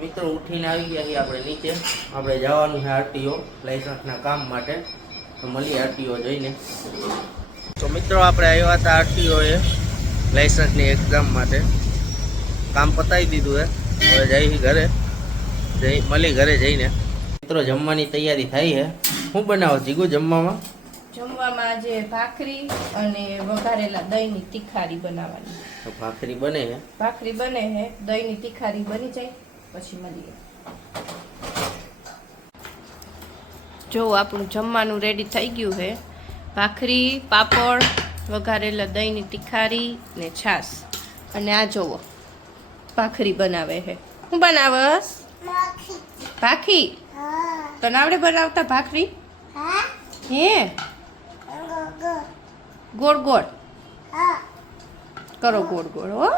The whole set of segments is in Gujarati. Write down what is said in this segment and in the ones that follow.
મિત્રો ઉઠીને આવી ગયા છીએ આપણે નીચે. આપણે જવાનું છે આરટીઓ લાઇસન્સના કામ માટે. તો મળીએ આરટીઓ જઈને. તો મિત્રો આપણે આવ્યા હતા આરટીઓએ લાઇસન્સની એક્ઝામ માટે. કામ પતાવી દીધું છે. હવે જઈ ઘરે મળી ઘરે જઈને. મિત્રો જમવાની તૈયારી થઈ છે. શું બનાવો જીગુ જમવામાં? જમવામાં આજે ભાખરી અને વઘારેલા દહીંની તીખારી બનાવવાની. તો ભાખરી બને છે. ભાખરી બને છે, દહીંની તીખારી બની જાય પછી મળીએ. જો આપણું જમવાનું રેડી થઈ ગયું છે. ભાખરી, પાપડ, વઘારેલા દહીંની તીખારી ને છાશ. અને આ જોવો ભાખરી બનાવે છે. શું બનાવસ? ભાખરી. તને આવડે બનાવતા ભાખરી? હે ગોળ ગોળ કરો, ગોળ ગોળ. હો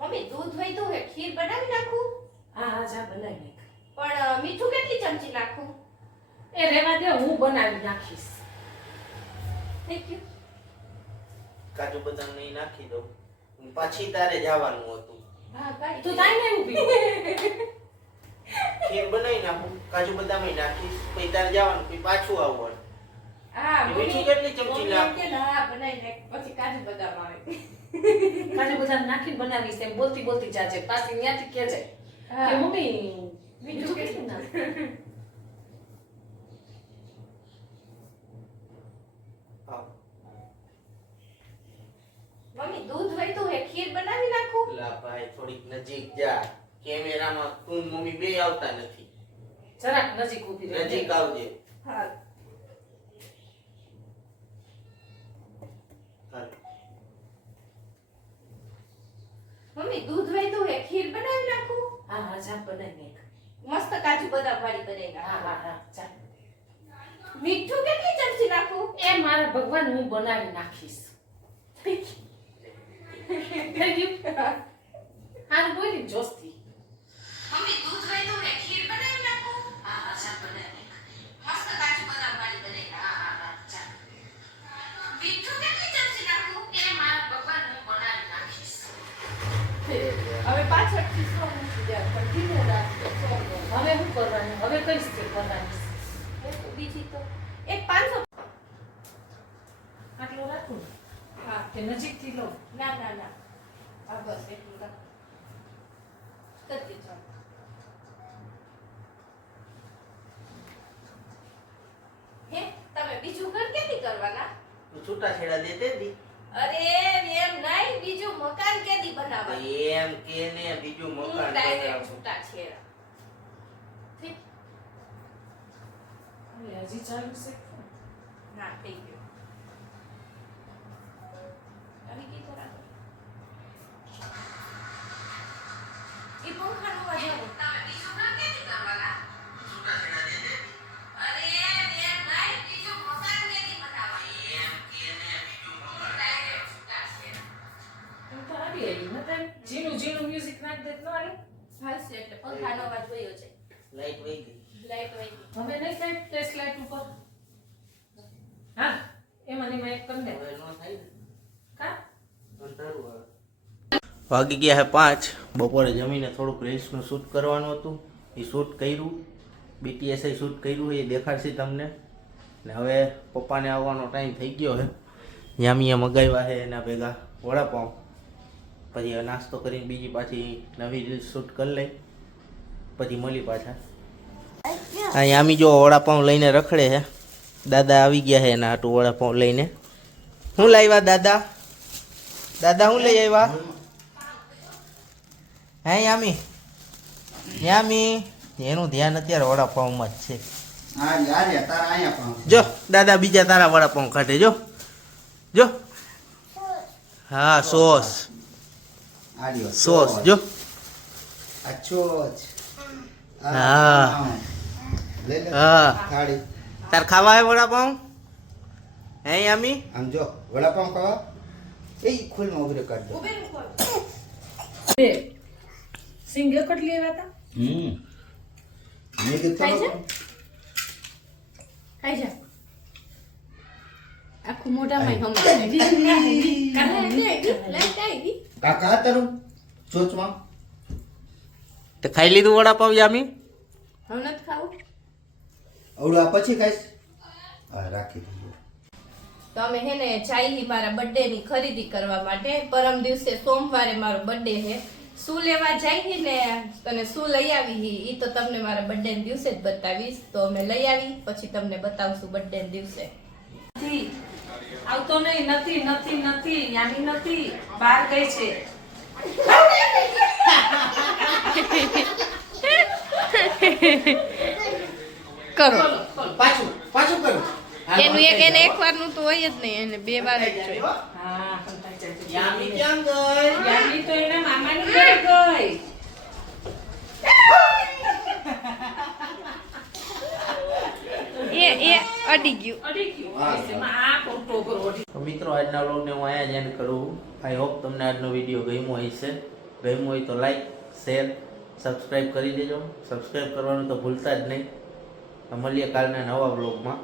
મમ્મી દૂધ વધ્યું હે, ખીર બનાવી નાખું? હા જા બનાવી નાખ. પણ મીઠું કેટલી ચમચી નાખું? એ રેવા દે, હું બનાવી નાખીશ. Thank you. કાજુ બદામ નહીં નાખી દઉં. પાછી તારે જવાનું હતું. હા કાઈ તું જાય ને ઊભી. ખીર બનાવી નાખું, કાજુ બદામ નાખીશ, પછી તારે જવાનું, પછી પાછું આવવાનું. હા મીઠું કેટલી ચમચી નાખું? હા બનાવી નાખ, પછી કાજુ બદામ આવે. કાજુ બદામ નાખીને બનાવીશ એમ બોલતી બોલતી જાજે. પાછી ત્યાંથી કહેજે હા. કે મમ્મી મીઠું કેટલું નાખ. હા. મમ્મી દૂધ વધ્યું હે, ખીર બનાવી નાખું? લા ભાઈ થોડીક નજીક જા. કેમેરામાં તું મમ્મી બે આવતા નથી. જરાક નજીક ઊભી રહે. નજીક આવજે. હા. હાલ. મમ્મી દૂધ વધ્યું હે, ખીર બનાવી નાખું? હા હા જા બનાવી નાખ. મસ્ત કાજુ બદામ વાળી બનાવી હા નાખું. હા હા જા. મીઠું કેટલી ચમચી નાખું? એ મારા ભગવાન હું બનાવી નાખીશ. થઈ ગયું? હાલ બોલી જોસ્તી. મમ્મી દૂધ વધ્યું હે, ખીર બનાવી નાખું? હા હા જા બનાવી નાખ. મસ્ત કાજુ બદામ વાળી બનાવી નાખું. હા હા હા જા. મીઠું કેટલી ચમચી નાખું? એ મારા ભગવાન હું બનાવી નાખીશ. હવે પાછળથી સો મૂકી દે, પણ ધીમું રાખજો. હવે શું કરવાનું? હવે કઈ રીતે બનાવીશ? બીજી તો એક 500. આટલો રાખું ને? હા. કે નજીકથી લઉં? ના ના ના, આ બસ એટલું રાખ. કરતી જાઓ. હે તમે બીજું ઘર કેથી કરવાના? તું છૂટાછેડા દેતે દી. અરે એમ નહીં, બીજું મકાન કેથી બનાવવાનું? એમ કે ને બીજું મકાન ડાયરેક્ટ બનાવું. છૂટા છેડા. ઠીક. હવે હજી ચાલુ છે? ના થઈ ગયું. આવી ગઈ બરાબર. એ પંખાનો અવાજ આવે. તમે બીજું ઘર કેથી કરવાના? છૂટાછેડા દેતે દી. અરે એમ નહીં, બીજું મકાન કેથી બનાવવાનું? એમ કે ને બીજું મકાન. ડાયરેક્ટ છૂટા છેડા. એમ તો આવી આવી નતર ઝીણું ઝીણું મ્યુઝિક નાખ દેત ન આવી. હાલશે એટલે પંખાનો અવાજ વયો છે. લાઈટ વહી ગઈ. લાઈટ વહી ગઈ. હવે નહીં થાય ટેસ્ટ લાઈટ ઉપર. હા એમાં ને એમાં એક કરી દે. હવે નો થાય ને. કા અંધારું આવે. વાગી ગયા છે 5. બપોરે જમીને થોડુંક રીલ્સનું શૂટ કરવાનું હતું. એ શૂટ કર્યું. BTS શૂટ કર્યું એ દેખાડશે તમને. ને હવે પપ્પાને આવવાનો ટાઈમ થઈ ગયો છે. યામીએ મગાવ્યા છે એના ભેગા વડાપાઉં. પછી હવે નાસ્તો કરીને બીજી પાછી નવી રીલ્સ શૂટ કરી લઈ. પછી મળી પાછા. આ યામી જો વડાપાઉં લઈને રખડે છે. દાદા આવી ગયા છે એના હાટું વડાપાઉં લઈને. શું લાવ્યા દાદા? દાદા શું લઈ આવ્યા? હે યામી? યામી એનું ધ્યાન અત્યારે વડાપાઉંમાં જ છે. જો દાદા બીજા તારા વડાપાઉં કાઢે જો જો. હા સોસ સોસ જો. હા લે લે હા થાળી તાર ખાવા હે વડાપાઉં હે યામી આમ જો વડાપાઉં ખાવા એ ખોલમાં ઉભરે કાઢ દો બે સિંગલ કટ લેવા હતા મેં કીધું ખાઈ તો જા. ખાઈ જા આખું મોઢામાં કાકા તારું ચોચમાં તે ખાઈ લીધું વડાપાઉં યામી હવે નથી ખાવું અવડું આ પછી ખાઈશ હા રાખી દીધું તો અમે હે ને ચાઈ મારા બર્થડે ની ખરીદી કરવા માટે પરમ દિવસે સોમવારે મારો બર્થડે છે શું લેવા જાય ને અને શું લઈ આવી એ તો તમને મારા બર્થડે ના દિવસે જ બતાવીશ તો અમે લઈ આવી પછી તમને બતાવશું બર્થડે ના દિવસે નથી આવતો નહીં નથી નથી નથી યામી નથી બહાર ગઈ છે કરો પાછું પાછું કરું એનું એક એને એક વાર નું તો હોય જ નહીં એને બે વાર જ જોઈએ હા સંતાઈ જાય છે. યામી ક્યાં ગઈ યામી તો એના મામાની ઘરે ગઈ એ અડી ગયું અડી ગયું એમાં આ પોટો કરો તો મિત્રો આજના વ્લોગને હું અહીંયા જ એન્ડ કરું આઈ હોપ તમને આજનો વિડીયો ગમ્યો હશે ગમ્યો હોય તો લાઈક શેર સબસ્ક્રાઈબ કરી દેજો સબસ્ક્રાઈબ કરવાનું તો ભૂલતા જ નહીં મળીએ કાલના નવા વ્લોગમાં